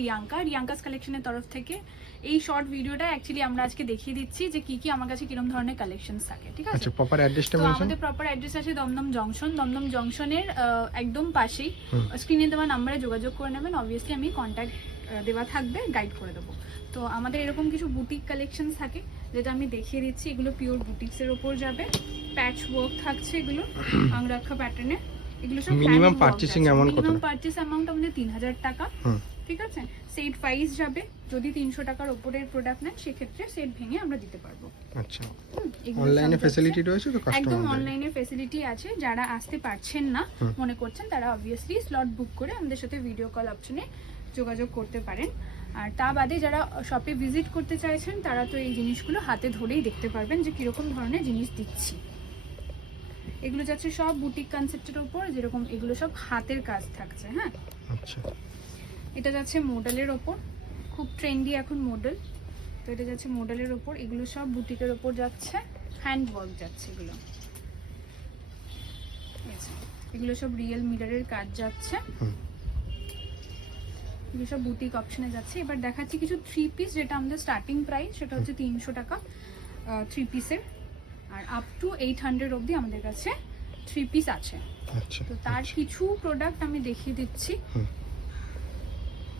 রিয়াঙ্কাস কালেকশনের তরফ থেকে এই শর্ট ভিডিওটা অ্যাকচুয়ালি আমরা আজকে দেখিয়ে দিচ্ছি যে কি কি আমার কাছে কিরকম ধরনের কালেকশনস থাকে, ঠিক আছে? আচ্ছা, প্রপার অ্যাড্রেসটা তো বলুন। আমাদের প্রপার অ্যাড্রেস আছে দমদম জংশনের একদম পাশেই। স্ক্রিনে দেওয়া নাম্বারে যোগাযোগ করে নেবেন, অবভিয়াসলি আমি কন্ট্যাক্ট দেওয়া থাকবে, গাইড করে দেবো। তো আমাদের এরকম কিছু বুটিক কালেকশনস থাকে যেটা আমি দেখিয়ে দিচ্ছি, এগুলো পিওর বুটিক্সের ওপর যাবে, প্যাচ ওয়ার্ক থাকছে, এগুলো আংরাক্ষা প্যাটার্নে। এগুলো সব মিনিমাম পারচেজিং অ্যামাউন্ট কত? মিনিমাম পারচেজ অ্যামাউন্ট আমাদের 3000 টাকা, ঠিক আছে? সেট প্রাইস যাবে, যদি 300 টাকার উপরের প্রোডাক্ট নেন সেক্ষেত্রে সেট ভেঙে আমরা দিতে পারবো। আচ্ছা, অনলাইনে ফ্যাসিলিটি রয়েছে তো? একদম অনলাইনে ফ্যাসিলিটি আছে। যারা আসতে পারছেন না মনে করছেন তারা অবভিয়াসলি স্লট বুক করে আমাদের সাথে ভিডিও কল অপশনে যোগাযোগ করতে পারেন। আর তা বাদে যারা শপে ভিজিট করতে চাইছেন তারা তো এই জিনিসগুলো হাতে ধরেই দেখতে পারবেন যে কীরকম ধরনের জিনিস দিচ্ছি। এগুলো যাচ্ছে সব বুটিক কনসেপ্টের উপর, যেরকম এগুলো সব হাতের কাজ থাকছে। হ্যাঁ, আচ্ছা, এটা যাচ্ছে মডেলের ওপর, খুব ট্রেন্ডি এখন মডেল, তো এটা যাচ্ছে মডেলের ওপর। এগুলো সব বুটিকের ওপর যাচ্ছে, হ্যান্ড ওয়ার্ক যাচ্ছে এগুলো। এগুলো সব রিয়েল মিররের কাজ যাচ্ছে, এগুলো সব বুটিক অপশনে যাচ্ছে। এবার দেখাচ্ছি কিছু 3 পিস, যেটা আমাদের স্টার্টিং প্রাইস সেটা হচ্ছে 300 টাকা 3 পিসের, আর আপ টু 800 অবধি আমাদের কাছে 3 পিস আছে। আচ্ছা, তো তার কিছু প্রোডাক্ট আমি দেখিয়ে দিচ্ছি।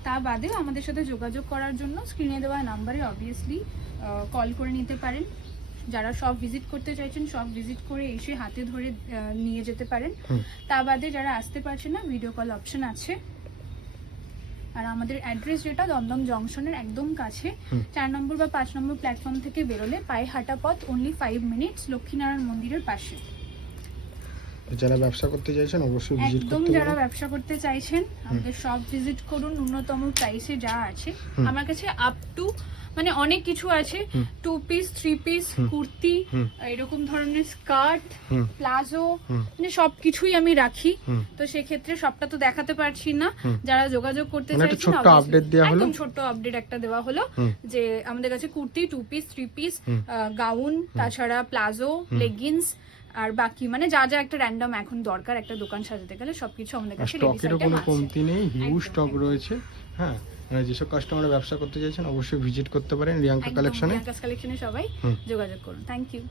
তা বাদেও আমাদের সাথে যোগাযোগ করার জন্য স্ক্রিনে দেওয়া নাম্বারে অবভিয়াসলি কল করে নিতে পারেন। যারা সব ভিজিট করতে চাইছেন সব ভিজিট করে এসে হাতে ধরে নিয়ে যেতে পারেন। তা বাদে যারা আসতে পারছেন না, ভিডিও কল অপশন আছে। আর আমাদের অ্যাড্রেস যেটা দমদম জংশনের একদম কাছে, 4 নম্বর বা 5 নম্বর প্ল্যাটফর্ম থেকে বেরোলে পায়ে হাঁটা পথ, অনলি 5 মিনিটস, লক্ষ্মীনারায়ণ মন্দিরের পাশে। যারা ব্যবসা করতে চাইছেন অবশ্যই ভিজিট করতে একদম পারেন। যারা ব্যবসা করতে চাইছেন আমাদের সব ভিজিট করুন। ন্যূনতম প্রাইসে যা আছে আমার কাছে আপ টু মানে অনেক কিছু আছে, 2 পিস 3 পিস কুর্তি, এরকম ধরনের স্কার্ট, প্লাজো, মানে সবকিছুই আমি রাখি। তো সেক্ষেত্রে সবটা তো দেখাতে পারছি না, যারা যোগাযোগ করতে চাইছেন ছোট্ট আপডেট দেওয়া হলো, একদম ছোট্ট আপডেট একটা দেওয়া হলো যে আমাদের কাছে কুর্তি 2 পিস 3 পিস, গাউন, তাছাড়া প্লাজো, লেগিংস, আর বাকি মানে যা যা একটা র্যান্ডম এখন দরকার একটা দোকান সাজাতে গেলে সবকিছু আমাদের কাছে স্টকের কোনো কমতি নেই, হিউজ স্টক রয়েছে। হ্যাঁ, মানে যেসব কাস্টমার ব্যবসা করতে চাইছেন অবশ্যই ভিজিট করতে পারেন রিয়াঙ্কা কালেকশনে। রিয়াঙ্কাস কালেকশনে সবাই যোগাযোগ করুন। Thank you.